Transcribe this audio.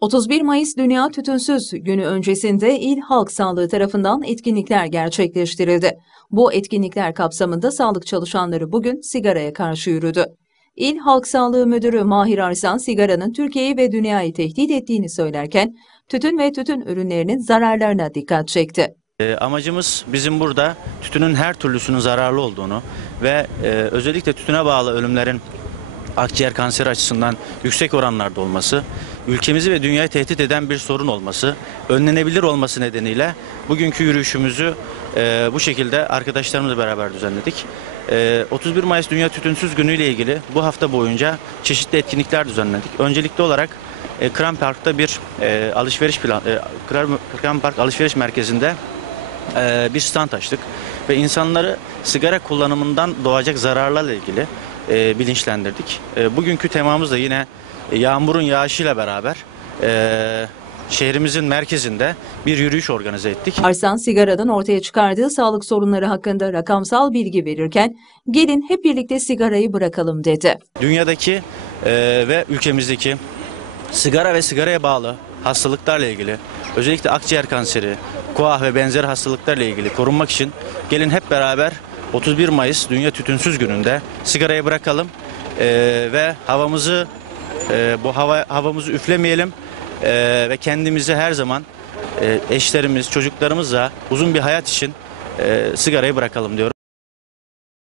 31 Mayıs Dünya Tütünsüz Günü öncesinde İl Halk Sağlığı tarafından etkinlikler gerçekleştirildi. Bu etkinlikler kapsamında sağlık çalışanları bugün sigaraya karşı yürüdü. İl Halk Sağlığı Müdürü Mahir Arslan sigaranın Türkiye'yi ve dünyayı tehdit ettiğini söylerken tütün ve tütün ürünlerinin zararlarına dikkat çekti. E, amacımız bizim burada tütünün her türlüsünün zararlı olduğunu ve e, özellikle tütüne bağlı ölümlerin akciğer kanseri açısından yüksek oranlarda olması, ülkemizi ve dünyayı tehdit eden bir sorun olması, önlenebilir olması nedeniyle bugünkü yürüyüşümüzü e, bu şekilde arkadaşlarımızla beraber düzenledik. E, 31 Mayıs Dünya Tütünsüz Günü ile ilgili bu hafta boyunca çeşitli etkinlikler düzenledik. Öncelikli olarak e, Kram Park'ta bir e, alışveriş plan, e, Kram- Park alışveriş merkezinde e, bir stand açtık ve insanları sigara kullanımından doğacak zararlarla ilgili e, bilinçlendirdik. E, bugünkü temamız da yine yağmurun yağışıyla beraber e, şehrimizin merkezinde bir yürüyüş organize ettik. Arslan sigaranın ortaya çıkardığı sağlık sorunları hakkında rakamsal bilgi verirken gelin hep birlikte sigarayı bırakalım dedi. Dünyadaki e, ve ülkemizdeki sigara ve sigaraya bağlı hastalıklarla ilgili özellikle akciğer kanseri, koah ve benzeri hastalıklarla ilgili korunmak için gelin hep beraber 31 Mayıs Dünya Tütünsüz Günü'nde sigarayı bırakalım e, ve havamızı e, bu hava havamızı üflemeyelim e, ve kendimizi her zaman e, eşlerimiz, çocuklarımızla uzun bir hayat için e, sigarayı bırakalım diyorum.